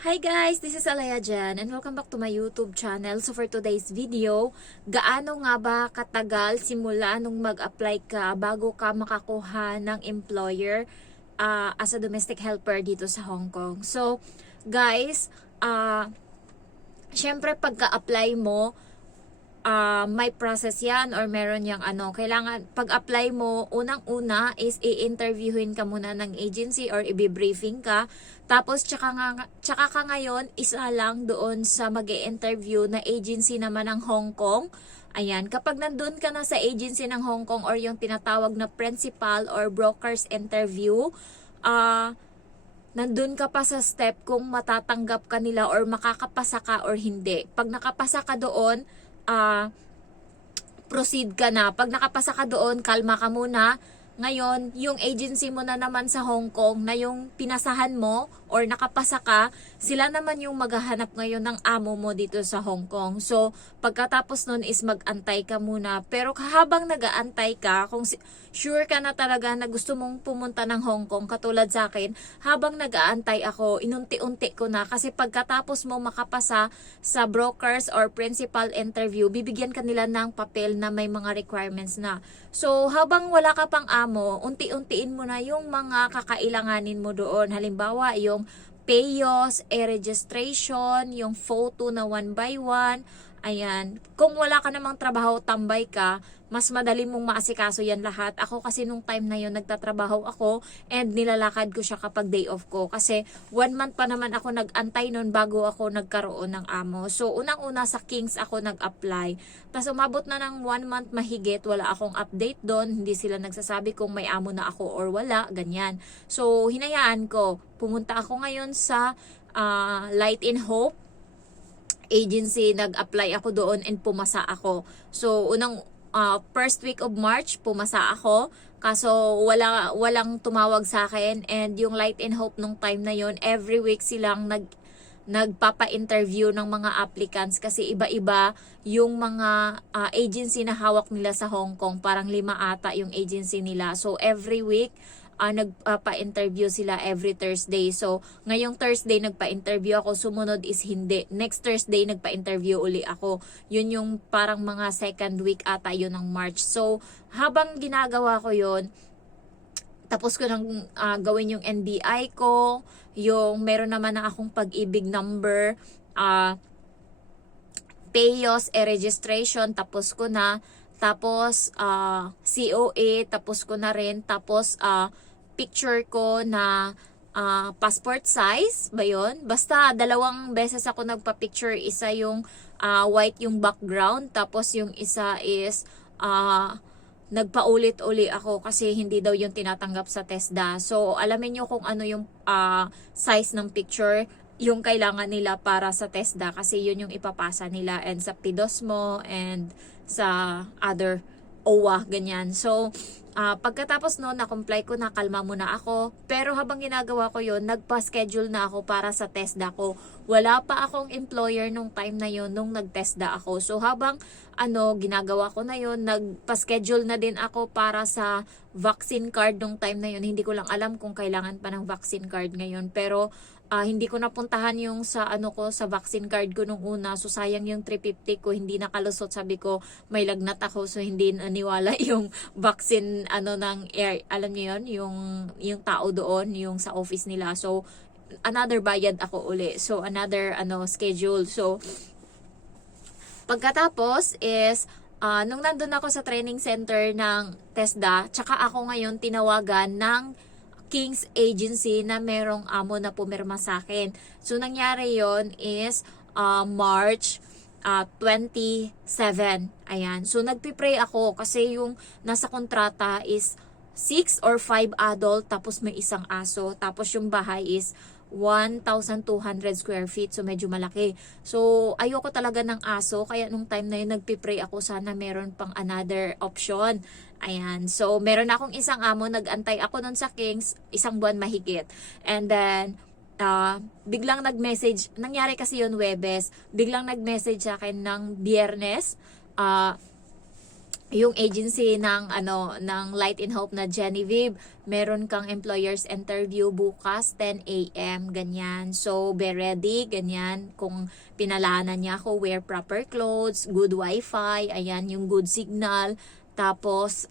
Hi guys, this is Alaya Jan and welcome back to my YouTube channel. So for today's video, gaano nga ba katagal simula nung mag-apply ka bago ka makakuha ng employer as a domestic helper dito sa Hong Kong? So guys, syempre pagka-apply mo, may process yan or meron yung kailangan pag-apply mo, unang-una is i-interviewin ka muna ng agency or i-briefing ka. Tapos tsaka ka ngayon, isa lang doon sa mag-i-interview na agency naman ng Hong Kong. Ayan, kapag nandun ka na sa agency ng Hong Kong or yung tinatawag na principal or broker's interview, nandun ka pa sa step kung matatanggap ka nila or makakapasa ka or hindi. Pag nakapasa ka doon, proceed ka na. Pag nakapasa ka doon, kalma ka muna. Ngayon, yung agency mo na naman sa Hong Kong na yung pinasahan mo or nakapasa ka, sila naman yung maghahanap ngayon ng amo mo dito sa Hong Kong. So, pagkatapos nun is mag-antay ka muna. Pero habang nag-aantay ka, kung sure ka na talaga na gusto mong pumunta ng Hong Kong, katulad sa akin, habang nag-aantay ako, inunti-unti ko na. Kasi pagkatapos mo makapasa sa brokers or principal interview, bibigyan ka nila ng papel na may mga requirements na. So, habang wala ka pang amo, unti-untiin mo na yung mga kakailanganin mo doon. Halimbawa, yung payos, e-registration, yung photo na 1 by 1. Ayan. Kung wala ka namang trabaho, tambay ka, mas madali mong maasikaso yan lahat. Ako kasi nung time na yun, nagtatrabaho ako and nilalakad ko siya kapag day off ko. Kasi 1 month pa naman ako nag-antay nun bago ako nagkaroon ng amo. So, unang-una sa Kings ako nag-apply. Tapos umabot na ng 1 month mahigit, wala akong update doon. Hindi sila nagsasabi kung may amo na ako or wala, ganyan. So, hinayaan ko. Pumunta ako ngayon sa Light in Hope agency, nag-apply ako doon and pumasa ako. So, first week of March, pumasa ako. Kaso, walang tumawag sa akin. And yung Light and Hope nung time na yon, every week silang nagpapa-interview ng mga applicants kasi iba-iba yung mga agency na hawak nila sa Hong Kong. Parang 5 ata yung agency nila. So, every week, nagpa-interview sila every Thursday. So, ngayong Thursday nagpa-interview ako, sumunod is hindi. Next Thursday nagpa-interview uli ako. Yun yung parang mga second week ata yun ng March. So, habang ginagawa ko yun, tapos ko nang gawin yung NBI ko, yung meron naman na akong pag-ibig number, payos, e-registration, tapos ko na. Tapos, COA, tapos ko na rin. Tapos, picture ko na passport size ba yun? Basta 2 beses ako nagpa-picture. Isa yung white yung background. Tapos yung isa is nagpaulit-uli ako kasi hindi daw yung tinatanggap sa TESDA. So, alamin nyo kung ano yung size ng picture yung kailangan nila para sa TESDA kasi yun yung ipapasa nila and sa PIDOS mo and sa other OWA, ganyan. So, pagkatapos noon, na-comply ko na, kalma muna ako. Pero habang ginagawa ko yon, nagpa-schedule na ako para sa TESDA ko. Wala pa akong employer nung time na yon nung nag-TESDA ako. So, habang ginagawa ko na yon, nagpa-schedule na din ako para sa vaccine card nung time na yon. Hindi ko lang alam kung kailangan pa ng vaccine card ngayon. Pero, hindi ko napuntahan yung sa sa vaccine card ko nung una. So sayang yung 350 ko, hindi nakalusot. Sabi ko may lagnat ako so hindi naniwala yung vaccine ng air. Alam niyo yon, yung tao doon, yung sa office nila. So another bayad ako uli. So another schedule. So pagkatapos is nung nandun ako sa training center ng TESDA, tsaka ako ngayon tinawagan ng King's Agency na merong amo na pumirma sa akin. So, nangyari yon is March 27. Ayan. So, nagpipray ako kasi yung nasa kontrata is 6 or 5 adult tapos may isang aso. Tapos yung bahay is 1,200 square feet. So, medyo malaki. So, ayoko talaga ng aso. Kaya nung time na yun, nagpipray ako sana meron pang another option. Ayan. So, meron akong isang amo. Nag-antay ako nun sa Kings. 1 buwan mahigit. And then, biglang nag-message. Nangyari kasi yun Webes. Biglang nag-message sa akin ng Biyernes. yung agency ng ng Light and Hope na Genevieve, meron kang employers interview bukas 10 a.m. ganyan. So be ready ganyan. Kung pinalanan niya ako, wear proper clothes, good wifi, ayan yung good signal. Tapos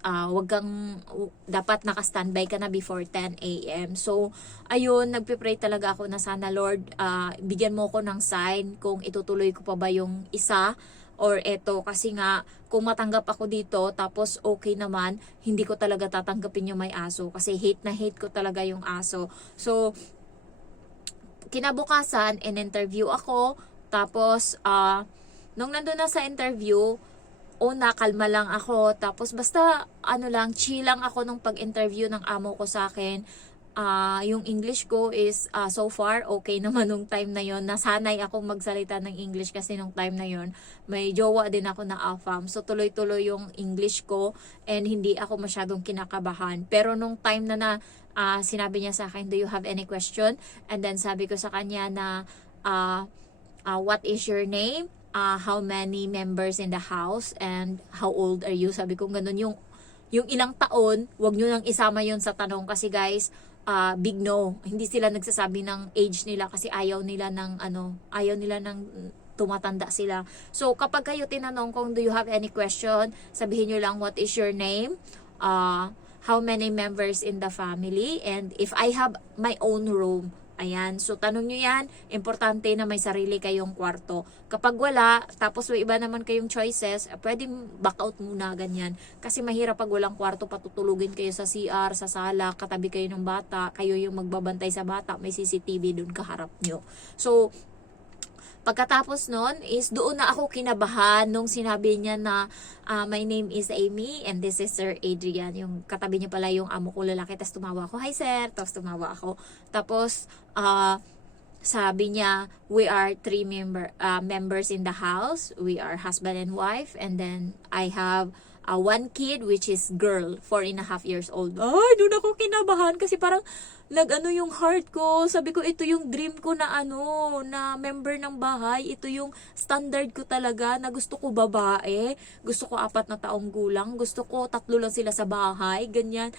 dapat naka-standby ka na before 10 a.m. So ayun, nagpe-pray talaga ako na sana Lord, bigyan mo ko ng sign kung itutuloy ko pa ba yung isa or eto, kasi nga kung matanggap ako dito tapos okay naman, hindi ko talaga tatanggapin yung may aso kasi hate na hate ko talaga yung aso. So kinabukasan in-interview ako, tapos nung nandun na sa interview, una kalma lang ako, tapos basta chill lang ako nung pag-interview ng amo ko sa akin. Yung English ko is so far okay naman nung time na yon. Nasanay akong magsalita ng English kasi nung time na yon may jowa din ako na AFAM. So tuloy-tuloy yung English ko and hindi ako masyadong kinakabahan. Pero nung time na sinabi niya sa akin, do you have any question? And then sabi ko sa kanya na what is your name? How many members in the house? And how old are you? Sabi ko ganun, yung ilang taon, wag nyo nang isama yon sa tanong kasi guys, big no. Hindi sila nagsasabi ng age nila kasi ayaw nila ng tumatanda sila. So kapag kayo tinanong kung do you have any question, sabihin nyo lang what is your name, how many members in the family, and if I have my own room. Ayan, so tanong nyo yan, importante na may sarili kayong kwarto. Kapag wala, tapos may iba naman kayong choices, pwedeng back out muna, ganyan. Kasi mahirap pag walang kwarto, patutulugin kayo sa CR, sa sala, katabi kayo ng bata, kayo yung magbabantay sa bata, may CCTV dun kaharap nyo. So, pagkatapos nun is doon na ako kinabahan nung sinabi niya na my name is Amy and this is Sir Adrian. Yung katabi niya pala yung amo ko lalaki. Tapos tumawa ako, hi sir. Tapos tumawa ako. Tapos sabi niya, we are 3 members in the house. We are husband and wife. And then I have 1 kid which is girl, 4.5 years old. Ay, doon ako kinabahan kasi parang yung heart ko. Sabi ko, ito yung dream ko na na member ng bahay. Ito yung standard ko talaga na gusto ko babae. Gusto ko 4 na taong gulang. Gusto ko 3 lang sila sa bahay. Ganyan.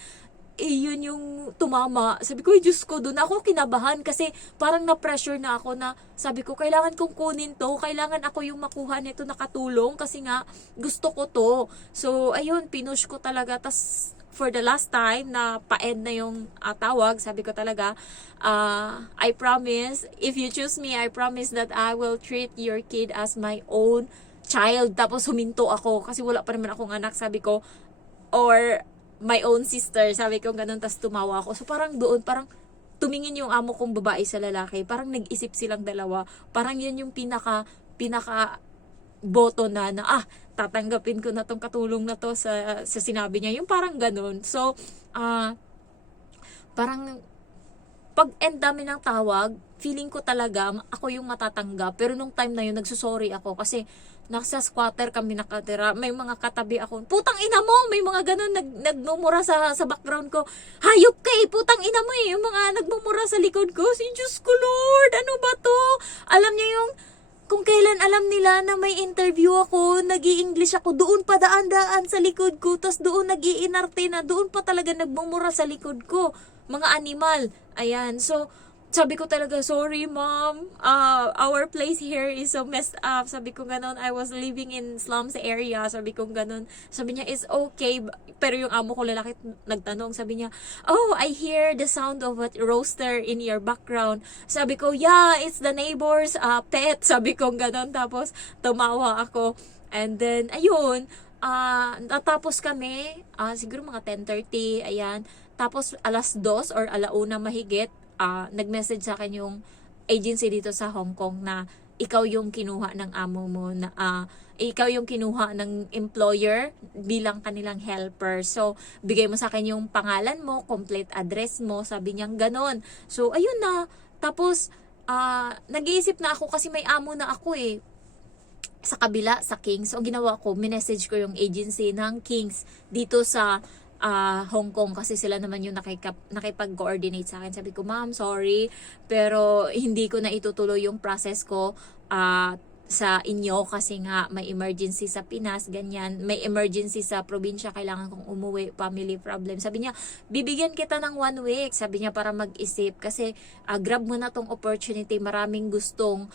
Yun yung tumama. Sabi ko, Diyos ko, doon ako kinabahan kasi parang na-pressure na ako na sabi ko, kailangan kong kunin to. Kailangan ako yung makuha nito na katulong kasi nga gusto ko to. So, ayun, pinush ko talaga. Tas for the last time na pa-end na yung tawag, sabi ko talaga, I promise, if you choose me, I promise that I will treat your kid as my own child. Tapos huminto ako kasi wala pa naman akong anak, sabi ko, or my own sister, sabi ko ganun, tas tumawa ako. So parang doon, parang tumingin yung amo kong babae sa lalaki, parang nag-isip silang dalawa, parang yun yung pinaka boto na tatanggapin ko na tong katulong na to sa sinabi niya, yung parang ganun. So parang pag end namin ng tawag, feeling ko talaga ako yung matatanggap, pero nung time na yun nagsusorry ako kasi nasa squatter kami nakatira, may mga katabi ako, putang ina mo, may mga ganun nagmumura sa background ko, hayop ka putang ina mo yung mga nagmumura sa likod ko. Diyos ko Lord, ano ba to? Alam niyo yung kung kailan alam nila na may interview ako, nag-i-English ako, doon pa daan-daan sa likod ko, tas doon nag-iinarte na, doon pa talaga nagmumura sa likod ko, mga animal. Ayan, so sabi ko talaga, sorry mom, our place here is so messed up. Sabi ko ganon, I was living in slums area. Sabi ko ganon. Sabi niya, is okay. Pero yung amo ko lalaki nagtanong, sabi niya, oh, I hear the sound of a roaster in your background. Sabi ko, yeah, it's the neighbor's pet. Sabi ko ganon. Tapos tumawa ako. And then, ayun, natapos kami, siguro mga 10:30, ayan. Tapos alas 2 or alauna mahigit, nag-message sa akin yung agency dito sa Hong Kong na ikaw yung kinuha ng amo mo, na ikaw yung kinuha ng employer bilang kanilang helper. So, bigay mo sa akin yung pangalan mo, complete address mo, sabi niya ganon. So, ayun na. Tapos, nag-iisip na ako kasi may amo na ako sa kabila, sa Kings. So, ang ginawa ko, minessage ko yung agency ng Kings dito sa Hong Kong kasi sila naman yung nakipag-coordinate sa akin. Sabi ko, ma'am, sorry, pero hindi ko na itutuloy yung process ko. sa inyo kasi nga may emergency sa Pinas, ganyan, may emergency sa probinsya, kailangan kong umuwi, family problem. Sabi niya, bibigyan kita ng 1 week, sabi niya, para mag-isip kasi grab mo na tong opportunity, maraming gustong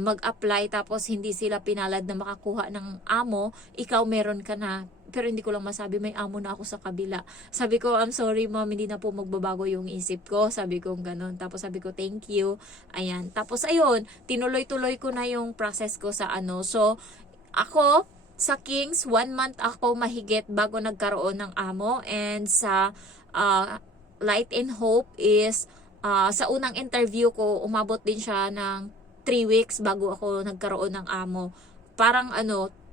mag-apply tapos hindi sila pinalad na makakuha ng amo, ikaw meron ka na. Pero hindi ko lang masabi, may amo na ako sa kabila. Sabi ko, I'm sorry ma'am, hindi na po magbabago yung isip ko. Sabi ko ganun. Tapos sabi ko, thank you. Ayan. Tapos ayun, tinuloy-tuloy ko na yung process ko sa ano. So, ako, sa Kings, 1 month ako mahigit bago nagkaroon ng amo. And sa Light and Hope is, sa unang interview ko, umabot din siya ng 3 weeks bago ako nagkaroon ng amo. Parang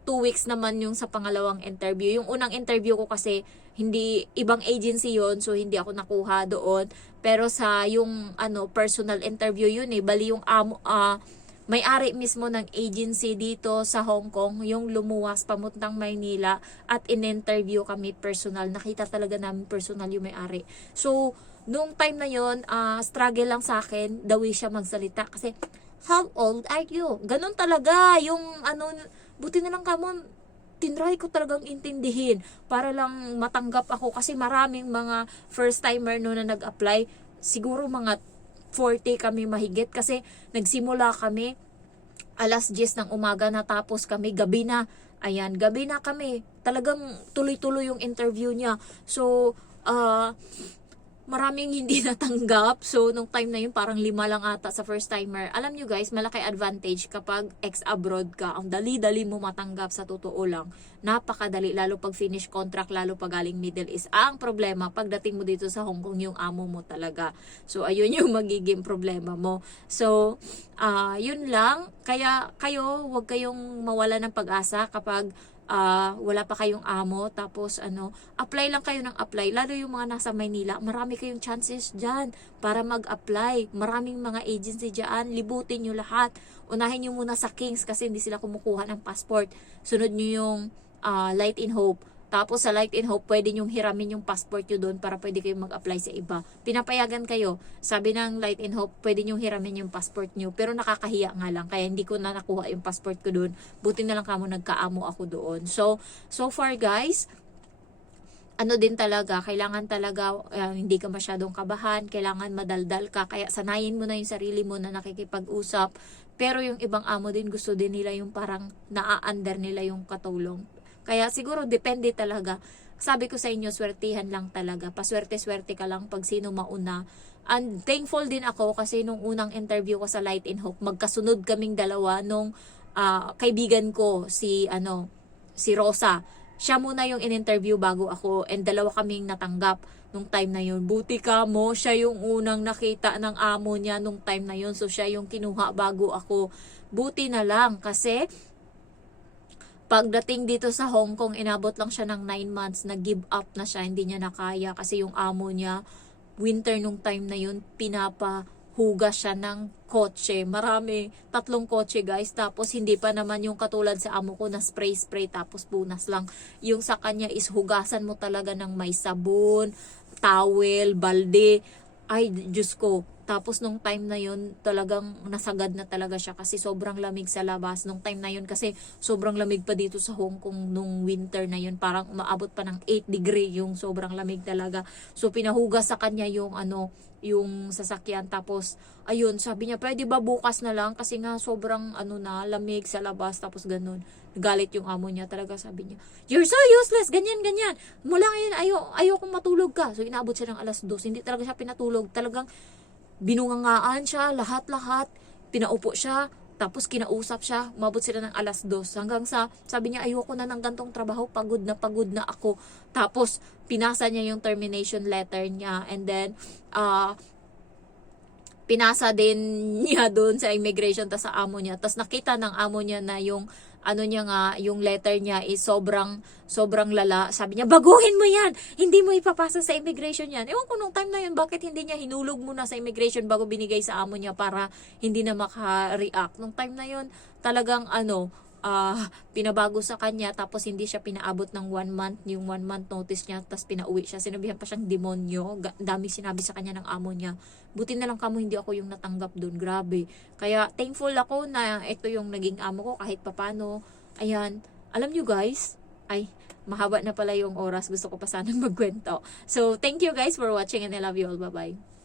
2 weeks naman yung sa pangalawang interview. Yung unang interview ko kasi hindi ibang agency yon, so hindi ako nakuha doon. Pero sa yung personal interview yun bali yung may-ari mismo ng agency dito sa Hong Kong, yung lumuwas pamuntang Maynila at in-interview kami personal. Nakita talaga namin personal yung may-ari. So, nung time na yon, struggle lang sa akin, daw siya magsalita kasi, how old are you? Ganun talaga, yung buti na lang kamo, tinry ko talagang intindihin para lang matanggap ako kasi maraming mga first timer no na nag-apply, siguro mga 40 kami mahigit kasi nagsimula kami alas 10 ng umaga, natapos kami gabi na. Ayan, gabi na kami. Talagang tuloy-tuloy yung interview niya. So, maraming hindi natanggap. So, nung time na yun, parang 5 lang ata sa first timer. Alam nyo guys, malaki advantage kapag ex-abroad ka. Ang dali-dali mo matanggap, sa totoo lang. Napakadali, lalo pag finish contract, lalo pag galing Middle East. Ang problema, pagdating mo dito sa Hong Kong, yung amo mo talaga. So, ayun yung magiging problema mo. So, yun lang. Kaya kayo, huwag kayong mawala ng pag-asa kapag wala pa kayong amo, tapos apply lang kayo ng apply, lalo yung mga nasa Maynila, marami kayong chances dyan para mag-apply, maraming mga agency dyan, libutin nyo lahat, unahin nyo muna sa Kings kasi hindi sila kumukuha ng passport, sunod nyo yung Light in Hope, tapos sa Light in Hope, pwede nyong hiramin yung passport nyo doon para pwede kayong mag-apply sa iba. Pinapayagan kayo. Sabi ng Light in Hope, pwede nyong hiramin yung passport nyo. Pero nakakahiya nga lang. Kaya hindi ko na nakuha yung passport ko doon. Buti na lang kamo nagkaamo ako doon. So far guys, din talaga, kailangan talaga hindi ka masyadong kabahan, kailangan madaldal ka, kaya sanayin mo na yung sarili mo na nakikipag-usap. Pero yung ibang amo din, gusto din nila yung parang naa-under nila yung katulong. Kaya siguro depende talaga. Sabi ko sa inyo, swertihan lang talaga. Paswerte-swerte ka lang pag sino mauna. And thankful din ako kasi nung unang interview ko sa Light in Hope, magkasunod kaming dalawa nung kaibigan ko, si Rosa. Siya muna yung in-interview bago ako and dalawa kaming natanggap nung time na yun. Buti ka mo, siya yung unang nakita ng amo niya nung time na yun. So siya yung kinuha bago ako. Buti na lang kasi pagdating dito sa Hong Kong, inabot lang siya ng 9 months, nag-give up na siya, hindi niya nakaya kasi yung amo niya, winter nung time na yun, pinapahugas siya ng kotse. Marami, 3 kotse guys, tapos hindi pa naman yung katulad sa amo ko na spray-spray tapos punas lang. Yung sa kanya is hugasan mo talaga ng may sabon, towel, balde. Ay, Diyos ko. Tapos nung time na yun, talagang nasagad na talaga siya kasi sobrang lamig sa labas. Nung time na yun kasi sobrang lamig pa dito sa Hong Kong nung winter na yun. Parang umaabot pa ng 8 degree yung sobrang lamig talaga. So pinahugas sa kanya yung yung sasakyan. Tapos ayun, sabi niya, pwede ba bukas na lang? Kasi nga sobrang lamig sa labas. Tapos ganun. Galit yung amo niya talaga, sabi niya, you're so useless, ganyan. Mula ngayon, ayokong matulog ka. So inaabot siya ng alas 2. Hindi talaga siya pinatulog. Talagang binungangaan siya, lahat-lahat. Pinaupo siya, tapos kinausap siya. Umabot sila ng alas 2. Hanggang sa, sabi niya, ayoko na ng gantong trabaho, pagod na ako. Tapos, pinasa niya yung termination letter niya. And then, pinasa din niya doon sa immigration, tas sa amo niya. Tas nakita ng amo niya na yung yung letter niya is sobrang lala. Sabi niya, baguhin mo yan! Hindi mo ipapasa sa immigration yan. Ewan ko nung time na yun, bakit hindi niya hinulog muna sa immigration bago binigay sa amo niya para hindi na maka-react. Nung time na yun, talagang pinabago sa kanya, tapos hindi siya pinaabot ng 1 month, yung 1 month notice niya, tapos pinauwi siya. Sinabihan pa siyang demonyo. Dami sinabi sa kanya ng amo niya. Buti na lang kamo hindi ako yung natanggap doon. Grabe. Kaya thankful ako na ito yung naging amo ko kahit papano. Ayan. Alam nyo guys, ay, mahaba na pala yung oras. Gusto ko pa sanang magkwento. So, thank you guys for watching and I love you all. Bye-bye.